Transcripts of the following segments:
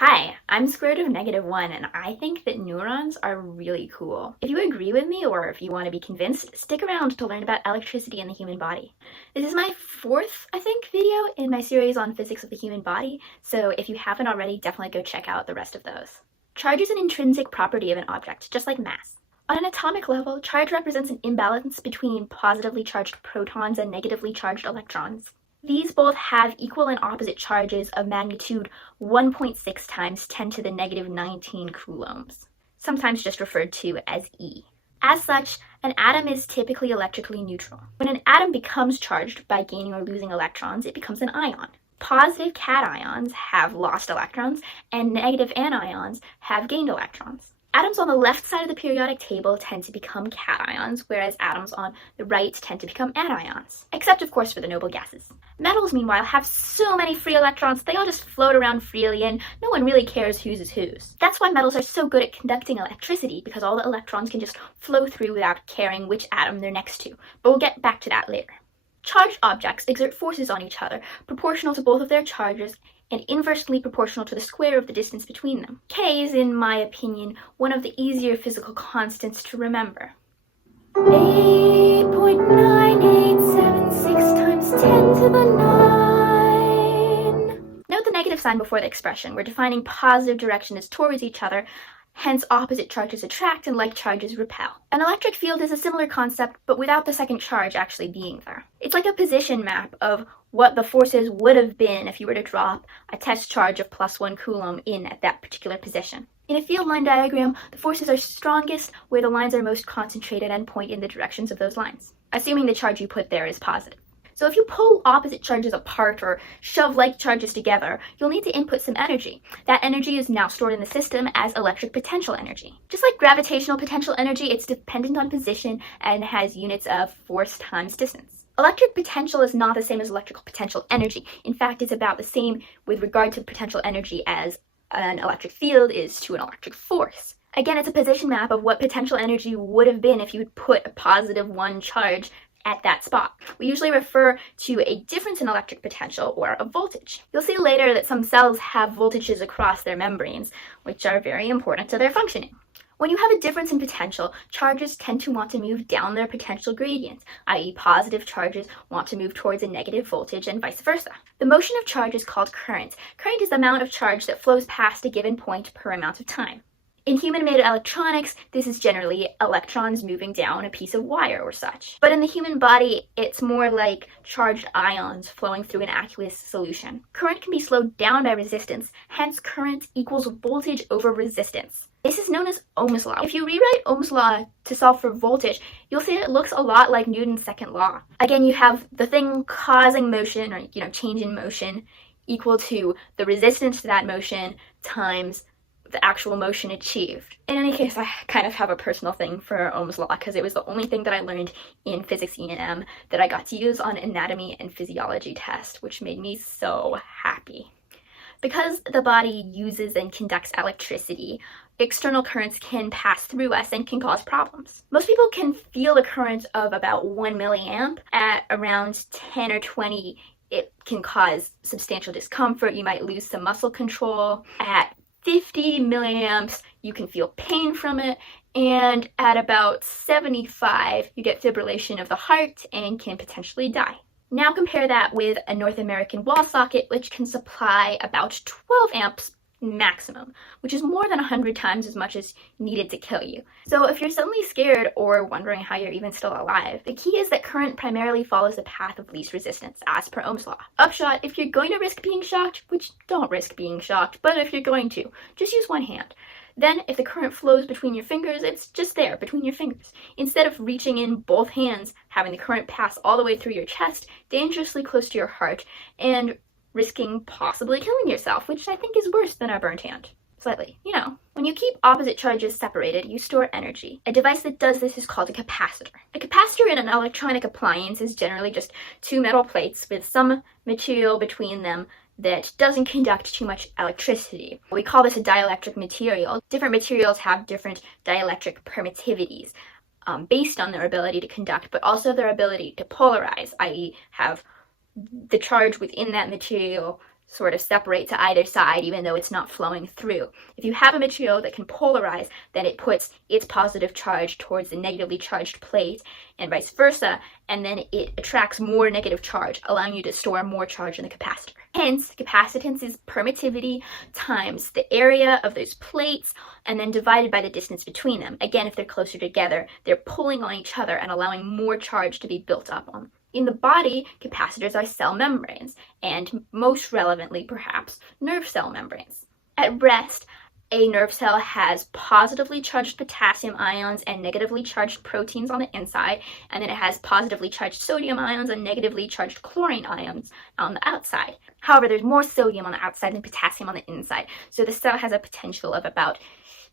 Hi, I'm sqrt and I think that neurons are really cool. If you agree with me or if you want to be convinced, stick around to learn about electricity in the human body. This is my fourth, I think, video in my series on physics of the human body, so if you haven't already, definitely go check out the rest of those. Charge is an intrinsic property of an object, just like mass. On an atomic level, charge represents an imbalance between positively charged protons and negatively charged electrons. These both have equal and opposite charges of magnitude 1.6 times 10 to the negative 19 coulombs, sometimes just referred to as E. As such, an atom is typically electrically neutral. When an atom becomes charged by gaining or losing electrons, it becomes an ion. Positive cations have lost electrons, and negative anions have gained electrons. Atoms on the left side of the periodic table tend to become cations, whereas atoms on the right tend to become anions, except of course for the noble gases. Metals, meanwhile, have so many free electrons, they all just float around freely and no one really cares whose is whose. That's why metals are so good at conducting electricity, because all the electrons can just flow through without caring which atom they're next to, but we'll get back to that later. Charged objects exert forces on each other, proportional to both of their charges, and inversely proportional to the square of the distance between them. K is, in my opinion, one of the easier physical constants to remember. 8.9876 times 10 to the 9. Note the negative sign before the expression. We're defining positive direction as towards each other, hence opposite charges attract and like charges repel. An electric field is a similar concept, but without the second charge actually being there. It's like a position map of what the forces would have been if you were to drop a test charge of +1 coulomb in at that particular position. In a field line diagram, the forces are strongest where the lines are most concentrated and point in the directions of those lines, assuming the charge you put there is positive. So if you pull opposite charges apart or shove like charges together, you'll need to input some energy. That energy is now stored in the system as electric potential energy. Just like gravitational potential energy, it's dependent on position and has units of force times distance. Electric potential is not the same as electrical potential energy. In fact, it's about the same with regard to potential energy as an electric field is to an electric force. Again, it's a position map of what potential energy would have been if you would put a +1 charge at that spot. We usually refer to a difference in electric potential or a voltage. You'll see later that some cells have voltages across their membranes, which are very important to their functioning. When you have a difference in potential, charges tend to want to move down their potential gradients, i.e. positive charges want to move towards a negative voltage and vice versa. The motion of charge is called current. Current is the amount of charge that flows past a given point per amount of time. In human-made electronics, this is generally electrons moving down a piece of wire or such. But in the human body, it's more like charged ions flowing through an aqueous solution. Current can be slowed down by resistance, hence current equals voltage over resistance. This is known as Ohm's law. If you rewrite Ohm's law to solve for voltage, you'll see it looks a lot like Newton's second law. Again, you have the thing causing motion, or change in motion, equal to the resistance to that motion times the actual motion achieved. In any case, I kind of have a personal thing for Ohm's law because it was the only thing that I learned in physics E&M that I got to use on anatomy and physiology test, which made me so happy. Because the body uses and conducts electricity, external currents can pass through us and can cause problems. Most people can feel a current of about 1 milliamp. At around 10 or 20, it can cause substantial discomfort. You might lose some muscle control. At 50 milliamps, you can feel pain from it, and at about 75, you get fibrillation of the heart and can potentially die. Now compare that with a North American wall socket, which can supply about 12 amps maximum, which is more than 100 times as much as needed to kill you. So if you're suddenly scared or wondering how you're even still alive, the key is that current primarily follows the path of least resistance, as per Ohm's law. Upshot, if you're going to risk being shocked, which don't risk being shocked, but if you're going to, just use one hand. Then, if the current flows between your fingers, it's just there, between your fingers. Instead of reaching in both hands, having the current pass all the way through your chest, dangerously close to your heart, and risking possibly killing yourself, which I think is worse than a burnt hand. Slightly. When you keep opposite charges separated, you store energy. A device that does this is called a capacitor. A capacitor in an electronic appliance is generally just two metal plates with some material between them that doesn't conduct too much electricity. We call this a dielectric material. Different materials have different dielectric permittivities based on their ability to conduct, but also their ability to polarize, i.e. have the charge within that material sort of separate to either side even though it's not flowing through. If you have a material that can polarize, then it puts its positive charge towards the negatively charged plate and vice versa, and then it attracts more negative charge, allowing you to store more charge in the capacitor. Hence, capacitance is permittivity times the area of those plates and then divided by the distance between them. Again, if they're closer together, they're pulling on each other and allowing more charge to be built up on. In the body, capacitors are cell membranes, and most relevantly, perhaps, nerve cell membranes. At rest, a nerve cell has positively charged potassium ions and negatively charged proteins on the inside, and then it has positively charged sodium ions and negatively charged chlorine ions on the outside. However, there's more sodium on the outside than potassium on the inside, so the cell has a potential of about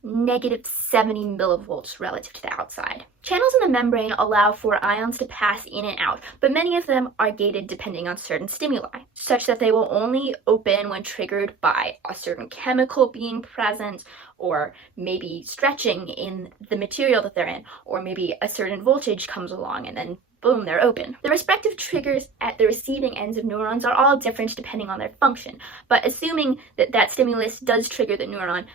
-70 millivolts relative to the outside. Channels in the membrane allow for ions to pass in and out, but many of them are gated depending on certain stimuli, such that they will only open when triggered by a certain chemical being present, or maybe stretching in the material that they're in, or maybe a certain voltage comes along and then boom, they're open. The respective triggers at the receiving ends of neurons are all different depending on their function, but assuming that that stimulus does trigger the neuron,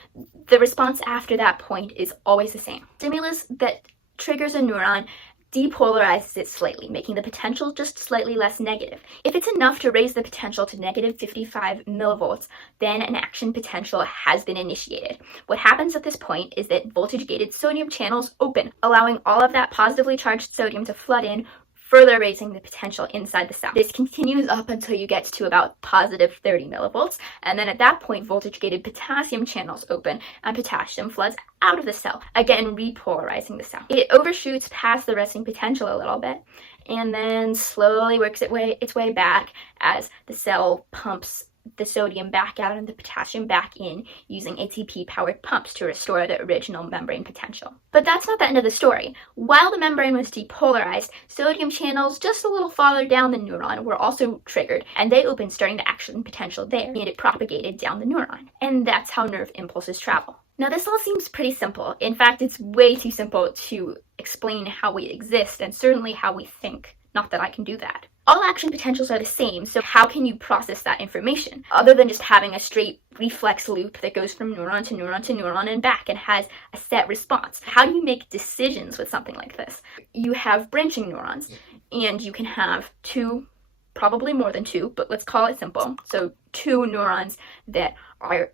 the response after that point is always the same. Stimulus that triggers a neuron depolarizes it slightly, making the potential just slightly less negative. If it's enough to raise the potential to -55 millivolts, then an action potential has been initiated. What happens at this point is that voltage-gated sodium channels open, allowing all of that positively charged sodium to flood in, further raising the potential inside the cell. This continues up until you get to about +30 millivolts, and then at that point, voltage-gated potassium channels open, and potassium floods out of the cell, again repolarizing the cell. It overshoots past the resting potential a little bit, and then slowly works its way back as the cell pumps the sodium back out and the potassium back in using ATP-powered pumps to restore the original membrane potential. But that's not the end of the story. While the membrane was depolarized, sodium channels just a little farther down the neuron were also triggered, and they opened, starting the action potential there, and it propagated down the neuron. And that's how nerve impulses travel. Now, this all seems pretty simple. In fact, it's way too simple to explain how we exist, and certainly how we think. Not that I can do that. All action potentials are the same, so how can you process that information? Other than just having a straight reflex loop that goes from neuron to neuron to neuron and back and has a set response. How do you make decisions with something like this? You have branching neurons, and you can have two, probably more than two, but let's call it simple. So 2 neurons that are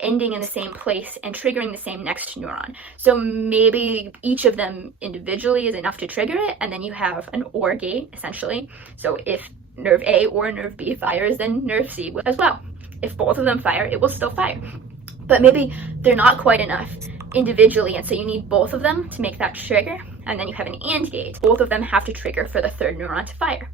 ending in the same place and triggering the same next neuron. So maybe each of them individually is enough to trigger it, and then you have an OR gate, essentially. So if nerve A or nerve B fires, then nerve C will as well. If both of them fire, it will still fire. But maybe they're not quite enough individually, and so you need both of them to make that trigger, and then you have an AND gate. Both of them have to trigger for the third neuron to fire.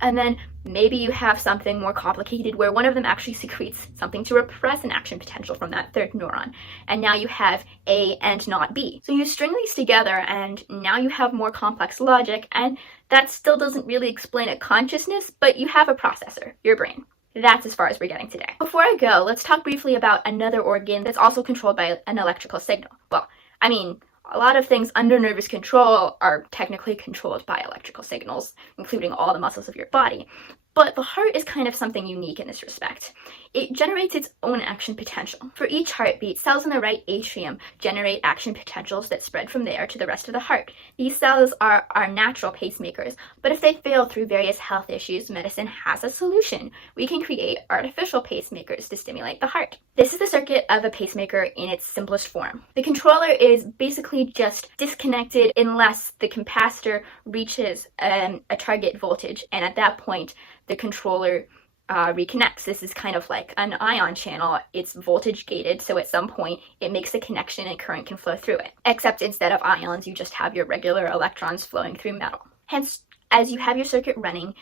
And then maybe you have something more complicated where one of them actually secretes something to repress an action potential from that third neuron. And now you have A and not B. So you string these together, and now you have more complex logic, and that still doesn't really explain a consciousness, but you have a processor, your brain. That's as far as we're getting today. Before I go, let's talk briefly about another organ that's also controlled by an electrical signal. Well, I mean, a lot of things under nervous control are technically controlled by electrical signals, including all the muscles of your body. But the heart is kind of something unique in this respect. It generates its own action potential. For each heartbeat, cells in the right atrium generate action potentials that spread from there to the rest of the heart. These cells are our natural pacemakers, but if they fail through various health issues, medicine has a solution. We can create artificial pacemakers to stimulate the heart. This is the circuit of a pacemaker in its simplest form. The controller is basically just disconnected unless the capacitor reaches a target voltage, and at that point, the controller reconnects. This is kind of like an ion channel. It's voltage gated, so at some point it makes a connection and current can flow through it. Except instead of ions, you just have your regular electrons flowing through metal. Hence, as you have your circuit running,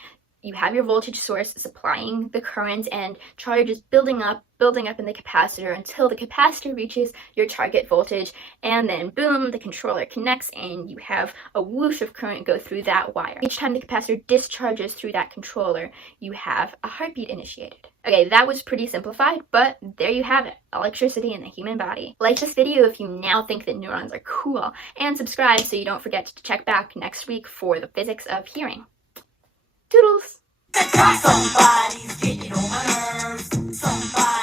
you have your voltage source supplying the current, and charge is building up in the capacitor until the capacitor reaches your target voltage, and then boom, the controller connects and you have a whoosh of current go through that wire. Each time the capacitor discharges through that controller, you have a heartbeat initiated. Okay, that was pretty simplified, but there you have it, electricity in the human body. Like this video if you now think that neurons are cool, and subscribe so you don't forget to check back next week for the physics of hearing. Toodles! Somebody's getting on my nerves. ส่งต่อ